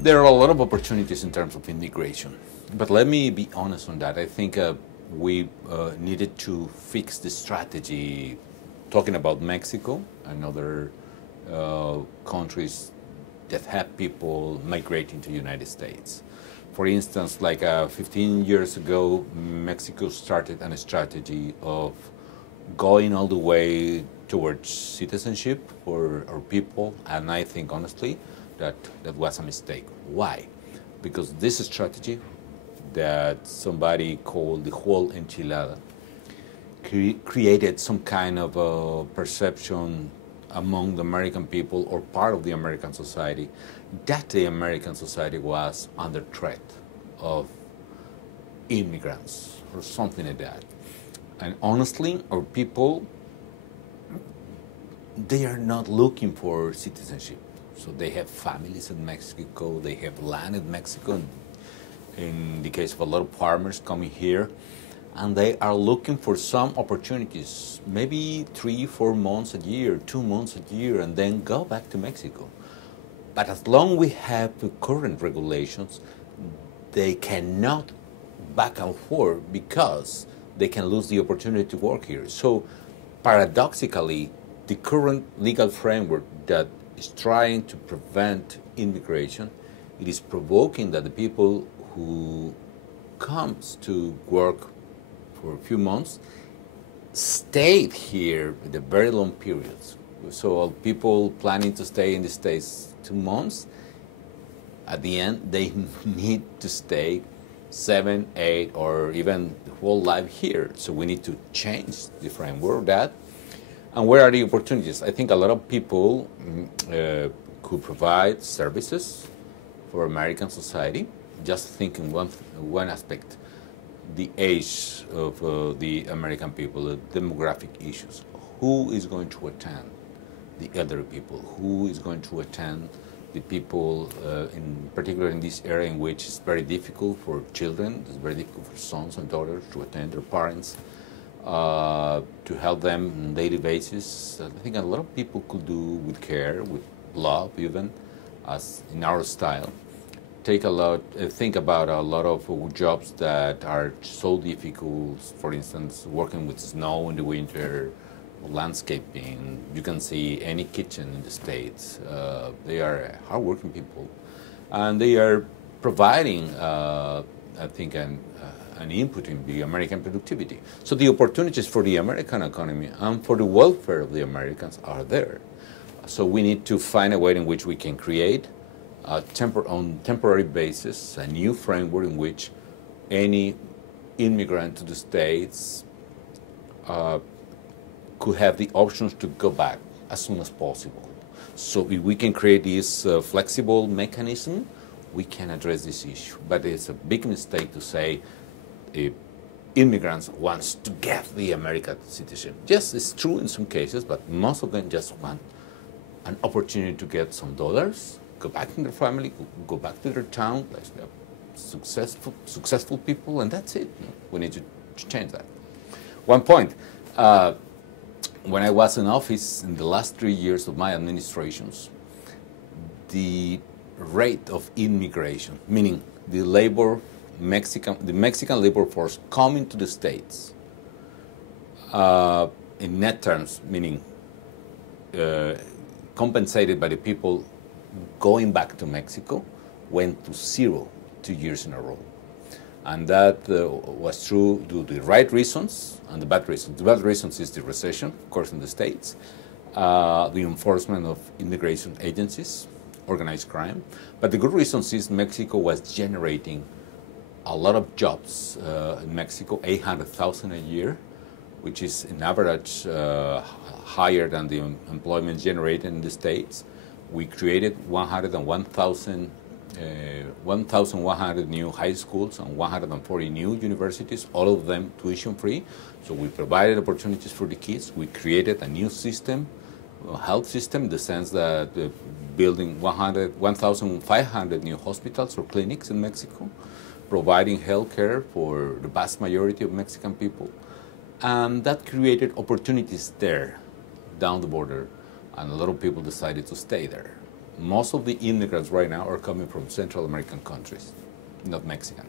There are a lot of opportunities in terms of immigration, but let me be honest on that. I think we needed to fix the strategy, talking about Mexico and other countries that have people migrating to the United States. For instance, like 15 years ago, Mexico started a strategy of going all the way towards citizenship for our people, and I think honestly that that was a mistake. Why? Because this strategy that somebody called the whole enchilada created some kind of a perception among the American people or part of the American society that the American society was under threat of immigrants or something like that. And honestly, our people, they are not looking for citizenship. So they have families in Mexico, they have land in Mexico, in the case of a lot of farmers coming here, and they are looking for some opportunities, maybe 3-4 months a year, 2 months a year, and then go back to Mexico. But as long as we have the current regulations, they cannot back and forth because they can lose the opportunity to work here. So paradoxically, the current legal framework that is trying to prevent immigration, it is provoking that the people who comes to work for a few months stayed here with a very long periods. So people planning to stay in the States 2 months, at the end they need to stay 7, 8, or even the whole life here. So we need to change the framework of that. And where are the opportunities? I think a lot of people could provide services for American society. Just thinking one aspect, the age of the American people, the demographic issues. Who is going to attend the elderly people? Who is going to attend the people, in particular in this area in which it's very difficult for children, it's very difficult for sons and daughters to attend their parents, to help them on a daily basis. I think a lot of people could do with care, with love even, as in our style. Think about a lot of jobs that are so difficult, for instance, working with snow in the winter, landscaping. You can see any kitchen in the States. They are hardworking people, and they are providing, I think, an input in the American productivity. So the opportunities for the American economy and for the welfare of the Americans are there. So we need to find a way in which we can create on temporary basis a new framework in which any immigrant to the States could have the options to go back as soon as possible. So if we can create this flexible mechanism, we can address this issue. But it's a big mistake to say immigrants wants to get the American citizenship. Yes, it's true in some cases, but most of them just want an opportunity to get some dollars, go back to their family, go back to their town, like successful people, and that's it. We need to change that. One point, when I was in office in the last 3 years of my administrations, the rate of immigration, meaning the Mexican labor force coming to the States, in net terms, meaning compensated by the people going back to Mexico, went to 0 2 years in a row. And that was true due to the right reasons and the bad reasons. The bad reasons is the recession, of course, in the States, the enforcement of immigration agencies, organized crime. But the good reasons is Mexico was generating a lot of jobs in Mexico, 800,000 a year, which is in average higher than the employment generated in the States. We created 1,100 new high schools and 140 new universities, all of them tuition free. So we provided opportunities for the kids. We created a new system, a health system, in the sense that building 1,500 new hospitals or clinics in Mexico, providing health care for the vast majority of Mexican people. And that created opportunities there, down the border, and a lot of people decided to stay there. most of the immigrants right now are coming from Central American countries, not Mexican.